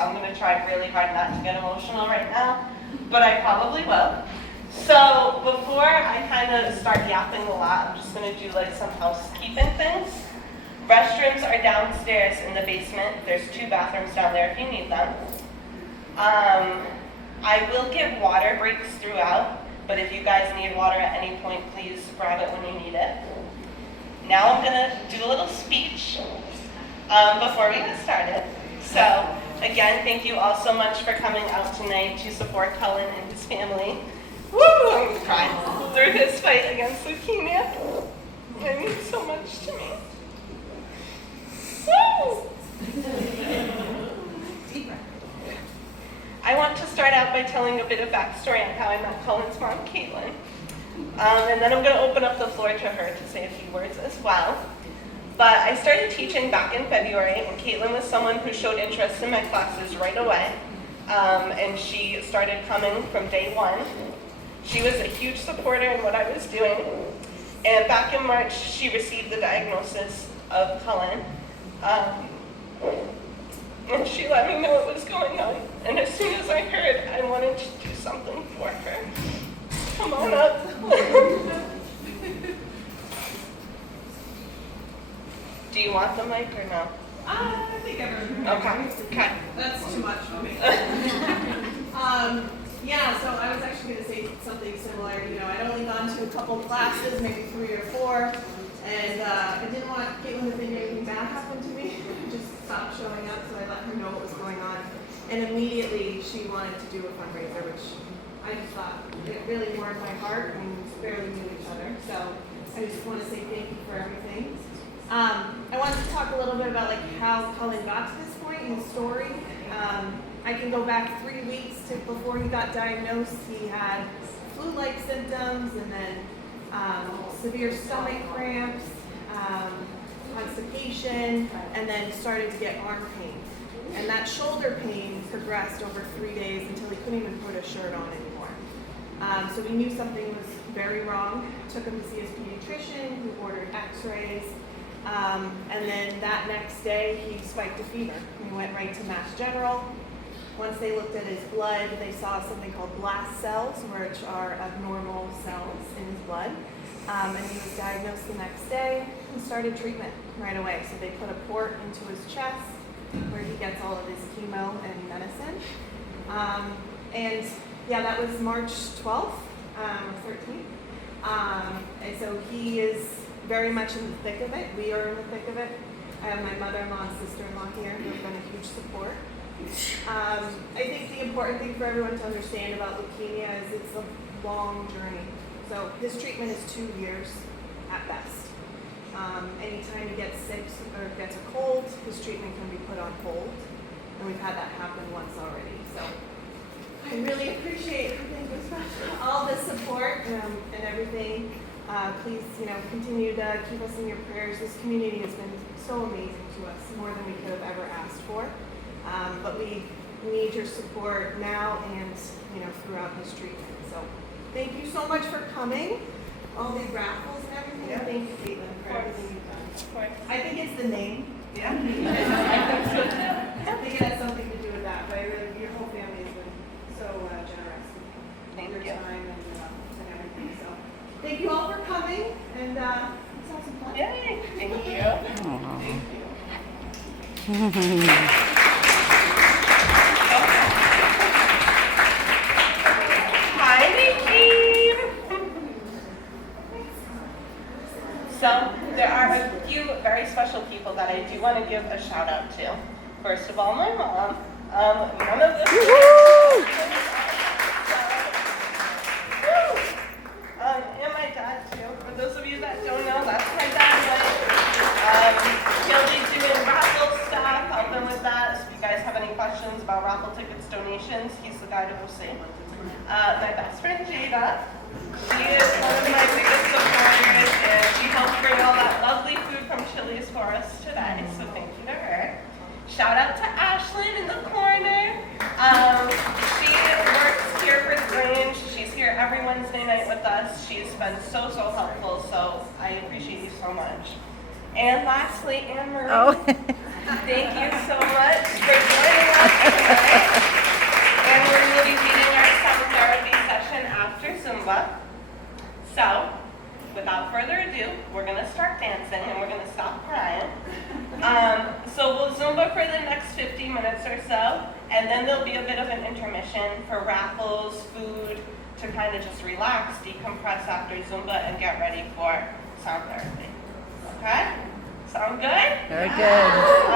so I'm going to try really hard not to get emotional right now, but I probably will. So before I kind of start yapping a lot, I'm just going to do like some housekeeping things. Restrooms are downstairs in the basement. There's 2 bathrooms down there if you need them. I will give water breaks throughout, but if you guys need water at any point, please grab it when you need it. Now I'm going to do a little speech before we get started. So again, thank you all so much for coming out tonight to support Cullen and his family. Woo! I'm going to cry. Through his fight against leukemia. It means so much to me. Woo! I want to start out by telling a bit of backstory on how I met Cullen's mom, Katelyn. And then I'm going to open up the floor to her to say a few words as well. But I started teaching back in February, and Katelyn was someone who showed interest in my classes right away. And she started coming from day one. She was a huge supporter in what I was doing. And back in March, she received the diagnosis of Cullen. And she let me know what was going on. And as soon as I heard, I wanted to do something for her. Come on up. Do you want the mic or no? I think everyone. Okay. That's too much for me. Yeah, so I was actually going to say something similar. You know, I'd only gone to a couple classes, maybe 3 or 4, and I didn't want Katelyn to think anything bad happened to me. Just stopped showing up, so I let her know what was going on. And immediately she wanted to do a fundraiser, which I just thought it really warmed my heart. I mean, we barely knew each other, so I just want to say thank you for everything. I wanted to talk a little bit about like how Cullen got to this point in the story. I can go back 3 weeks to before he got diagnosed. He had flu-like symptoms and then severe stomach cramps, constipation, and then started to get arm pain. And that shoulder pain progressed over 3 days until he couldn't even put a shirt on anymore. So we knew something was very wrong. Took him to see his pediatrician, who ordered x-rays. And then that next day, he spiked a fever. We went right to Mass General. Once they looked at his blood, they saw something called blast cells, which are abnormal cells in his blood. And he was diagnosed the next day and started treatment right away. So they put a port into his chest where he gets all of his chemo and medicine. And yeah, that was March 12th or 13th. And so he is very much in the thick of it. We are in the thick of it. I have my mother-in-law and sister-in-law here who have been a huge support. I think the important thing for everyone to understand about leukemia is it's a long journey. So his treatment is 2 years at best. Anytime he gets sick or gets a cold, his treatment can be put on hold. And we've had that happen once already. So I really appreciate all the support and everything. Please, continue to keep us in your prayers. This community has been so amazing to us, more than we could have ever asked for. But we need your support now and, throughout his treatment. So thank you so much for coming. All the raffles and everything. Yeah. Thank you, Katelyn, for everything you've done. Of course. I think it's the name. Yeah. I think it has something to do with that, but your whole family has been so generous with your time and everything. So thank you all for coming, and let's have some fun. Yay! Thank you. Thank you. Hi, Nikki. So there are a few very special people that I do want to give a shout out to. First of all, my mom. None of this. And my dad too. For those of you that don't know, that's my dad. He'll be doing raffle stuff, helping with that. So if you guys have any questions about raffle tickets, donations, he's the guy to go see. My best friend Jada. She is one of my biggest supporters, and she helped bring all that lovely food from Chili's for us today. So thank you to her. Shout out to Ashlyn in the corner. She works here for Grange. She's here every Wednesday night with us. She's been so helpful, so I appreciate you so much. And lastly, Anne-Marie. Thank you so much for joining us. And we will be leading our sound therapy session after Zumba. So, without further ado, we're going to start dancing and we're going to stop crying. So we'll Zumba for the next 50 minutes or so, and then there'll be a bit of an intermission for raffles, food, to kind of just relax, decompress after Zumba, and get ready for sound therapy. Okay? Sound good? Very good.